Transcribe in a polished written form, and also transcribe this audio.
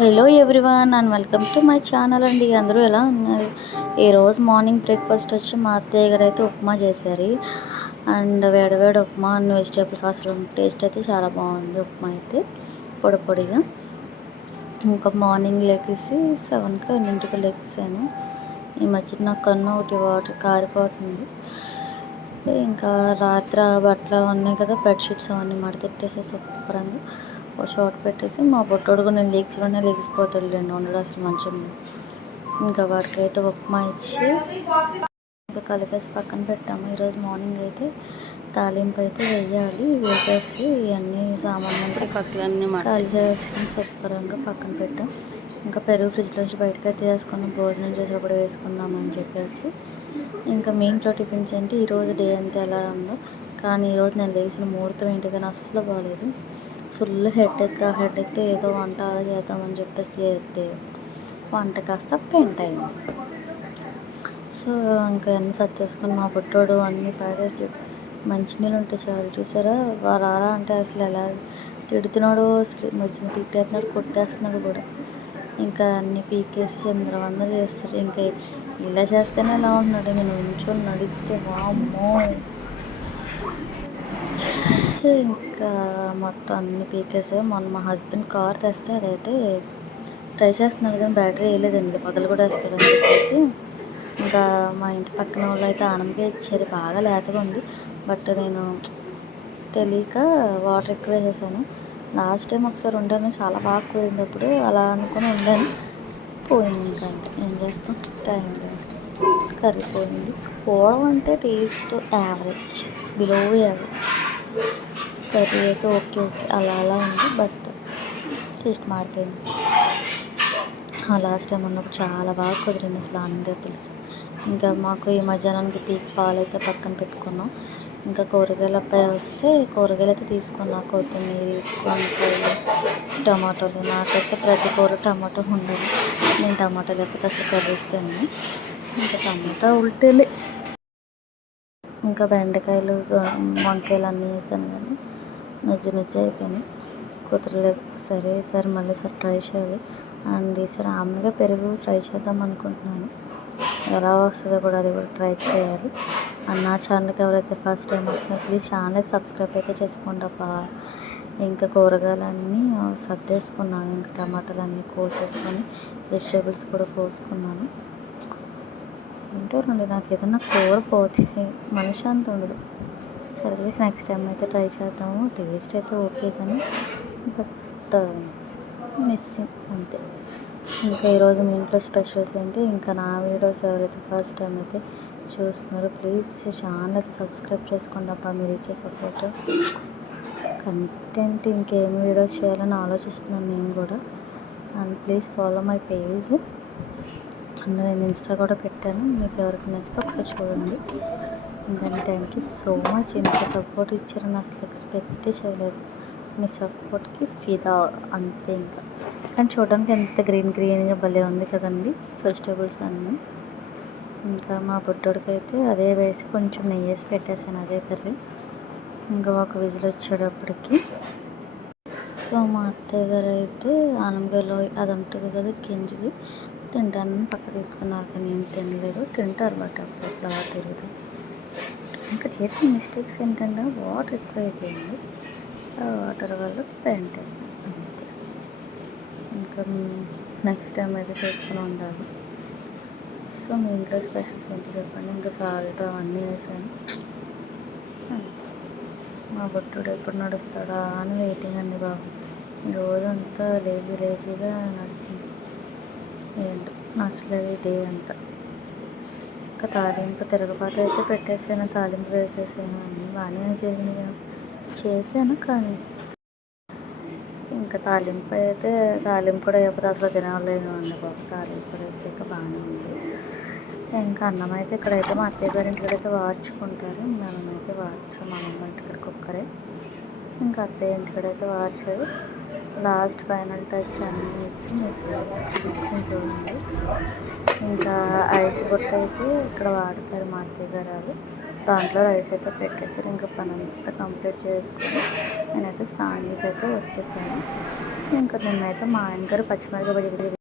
Hello everyone and welcome to my channel అండి. అందరూ ఎలా ఉన్నారు? ఈరోజు మార్నింగ్ బ్రేక్ఫాస్ట్ వచ్చి మా అత్తయ్య గారు అయితే ఉప్మా చేశారు. అండ్ వేడివేడి ఉప్మా అండ్ వెజిటేబుల్స్ అసలు టేస్ట్ అయితే చాలా బాగుంది. ఉప్మా అయితే పొడి పొడిగా. ఇంకా మార్నింగ్ లెగిసి 7కి ఎన్నింటికి లెగిసాను. ఈ మధ్య నా కన్ను ఒకటి వాటర్ కారిపోతుంది. ఇంకా రాత్రి బట్టలు ఉన్నాయి కదా, బెడ్షీట్స్ అవన్నీ మడతెట్టేసి శుభ్రంగా ఒక చోట పెట్టేసి, మా బొట్టోడుకు నేను లెగిసిపోతాడు లేండి, ఉండడు అసలు మంచం. ఇంకా వాడికైతే ఉప్మా ఇచ్చి ఇంకా కలిపేసి పక్కన పెట్టాము. ఈరోజు మార్నింగ్ అయితే తాలింపు అయితే వేయాలి. వేసేసి ఇవన్నీ సామాన్లు పక్కలన్నీ ఖాళీ చేసి శుభ్రంగా పక్కన పెట్టాం. ఇంకా పెరుగు ఫ్రిడ్జ్లోంచి బయటకైతే వేసుకున్నాం, భోజనం చేసేటప్పుడు వేసుకుందామని చెప్పేసి. ఇంకా మీ ఇంట్లో టిఫిన్స్ ఏంటి, ఈరోజు డే అంతా ఎలా ఉందో. కానీ ఈరోజు నేను లేచిన ముహూర్తం ఏంటి కానీ అస్సలు బాగాలేదు. ఫుల్ హెడేక్ ఏదో వంట చేద్దామని చెప్పేసి చేస్తే వంట కాస్త పెంట్ అయింది. సో ఇంకా అన్నీ సర్దేసుకొని మా పుట్టోడు అన్నీ పాడేసి, మంచినీళ్ళు ఉంటే చాలు చూసారా, రారా అంటే అసలు ఎలా తిడుతున్నాడో, అసలు మధ్యన తిట్టేస్తున్నాడు, కొట్టేస్తున్నాడు కూడా. ఇంకా అన్నీ పీకేసి చంద్రవంద చేస్తాడు. ఇంకా ఇలా చేస్తేనే ఎలా ఉంటున్నాడు, నేను నుంచొని నడిస్తే వామ్మో. ఇంకా మొత్తం అన్నీ పీకేసే. మొన్న మా హస్బెండ్ కార్ తెస్తే అదైతే ట్రై చేస్తున్నాడు కానీ బ్యాటరీ వేయలేదండి, పగలు కూడా వేస్తాడని చెప్పేసి. ఇంకా మా ఇంటి పక్కన వాళ్ళు అయితే ఆనంగా ఇచ్చారు, బాగా లేతగా ఉంది. బట్ నేను తెలియక వాటర్ ఎక్కువ వేసేసాను. లాస్ట్ టైం ఒకసారి వండాను, చాలా బాగా కుదిరింది. అప్పుడు అలా అనుకుని వండాను, పోయింది. ఇంకా అంటే ఏం చేస్తాం, టైం లేదు, కర్రీ పోయింది. పోవడం అంటే taste average, below average. Curry అయితే ఓకే అలా ఉంది, బట్ టేస్ట్ మారిపోయింది. లాస్ట్ టైం ఉన్నప్పుడు చాలా బాగా కుదిరింది అసలు ఆనంగా పులుసు. ఇంకా మాకు ఈ మధ్యాహ్నానికి టీకి పాలు అయితే పక్కన పెట్టుకున్నాం. ఇంకా కూరగాయల అబ్బాయి వస్తే కూరగాయలు అయితే తీసుకున్నాం, కొత్తిమీర, వంకాయలు, టమాటోలు. నాకైతే ప్రతి కూర టమాటో ఉండాలి, నేను టమాటో లేకపోతే అసలు కర్రీస్తాను. ఇంకా టమాటా ఉల్టేలే. ఇంకా బెండకాయలు, వంకాయలు అన్నీ వేసాను కానీ నుజ్జు అయిపోయినాయి, కుదరలేదు. సరే మళ్ళీ ట్రై చేయాలి. అండ్ ఈసారి ఆమ్లెట్గా పెరుగు ట్రై చేద్దాం అనుకుంటున్నాను. ఎలా వస్తుందో కూడా అది కూడా ట్రై చేయాలి. అండ్ నా ఛానల్కి ఎవరైతే ఫస్ట్ టైం వస్తున్నారో ప్లీజ్ ఛానల్ సబ్స్క్రైబ్ అయితే చేసుకోండి అబ్బా. ఇంకా కూరగాయలన్నీ సర్దేసుకున్నాను, ఇంకా టమాటాలు అన్నీ కోసేసుకొని వెజిటేబుల్స్ కూడా కోసుకున్నాను. ఏంటో రండి, నాకు ఏదన్నా కూర పోతే మనిషి అంత ఉండదు. సరే నెక్స్ట్ టైం అయితే ట్రై చేద్దాము. టేస్ట్ అయితే ఓకే కానీ బట్ మిస్సింగ్ అంతే. ఇంకా ఈరోజు మీ ఇంట్లో స్పెషల్స్ ఏంటి, ఇంకా నా వీడియోస్ ఎవరైతే ఫస్ట్ టైం అయితే చూస్తున్నారో ప్లీజ్ ఛానల్ అయితే సబ్స్క్రైబ్ చేసుకోండి అబ్బా. మీరు ఇచ్చే సపోర్ట్, కంటెంట్ ఇంకేం వీడియోస్ చేయాలని ఆలోచిస్తున్నాను నేను కూడా. And please follow my page. And నేను ఇన్స్టా కూడా పెట్టాను, మీకు ఎవరికి నచ్చితే ఒకసారి చూడండి. ఇంకా థ్యాంక్ యూ సో మచ్. ఇంత సపోర్ట్ ఇచ్చారని అసలు ఎక్స్పెక్టే చేయలేదు. మీ సపోర్ట్కి ఫిదా అంతే. ఇంకా కానీ చూడడానికి ఎంత గ్రీన్గా భలే ఉంది కదండి వెజిటేబుల్స్ అన్నీ. ఇంకా మా బుడ్డోడికి అయితే అదే వేసి కొంచెం నెయ్యి వేసి పెట్టేసాను, అదే కర్రీ. ఇంకా ఒక విజిల్ వచ్చేటప్పటికి సో మా అత్తయ్య గారు అయితే ఆనందలో అది ఉంటుంది కదా గింజది తింటానని పక్క తీసుకున్నారు, కానీ ఏం తినలేదు. తింటారు బట్ అప్పుడప్పుడు అలా తిరుగుతుంది. ఇంకా చేసిన మిస్టేక్స్ ఏంటంటే వాటర్ ఎక్కువ అయిపోయింది, ఆ వాటర్ వల్ల పెయింట్ అయిపోయింది అంతే. ఇంకా నెక్స్ట్ టైం అయితే చూసుకుని ఉండాలి. సో మీ ఇంట్లో స్పెషల్స్ ఏంటి చెప్పండి. ఇంకా సాల్ట్ అవన్నీ వేసాను అంతే. మా బొట్టుడు ఎప్పుడు నడుస్తాడా అని వెయిటింగ్ అండి బాబు. రోజంతా లేజీగా నడిచింది, ఏంటో నచ్చలేదు డే అంతా. ఇంకా తాలింపు తిరగపాటు అయితే పెట్టేసాను, తాలింపు వేసేసాను, అన్నీ బాగానే జరిగినాయి చేశాను. కానీ ఇంకా తాలింపు కూడా అయిపోతే అసలు తినలేను అండి బాబు. తాలింపు వేసాక బాగానే ఉంది. ఇంకా అన్నం అయితే ఇక్కడైతే మా అత్తయ్య గారి ఇంటికైతే వార్చుకుంటారు, మేమైతే వార్చాము. మా అమ్మ ఇంటికాడ కుక్కరే, ఇంకా అత్తయ్య ఇంటికాడైతే వార్చారు. లాస్ట్ ఫైనల్ టచ్ అన్నీ ఇచ్చి మీకు ఇచ్చింది చూడండి. ఇంకా ఐస్ బుట్ట అయితే ఇక్కడ వాడతారు మా అత్తయ్య గారు, దాంట్లో రైస్ అయితే పెట్టేసారు. ఇంకా పని అంతా కంప్లీట్ చేసుకొని నేనైతే స్నానం చేసి అయితే వచ్చేసాను. ఇంకా నిన్నైతే మా ఆయన గారు పచ్చిమిరపకాయ బజ్జీ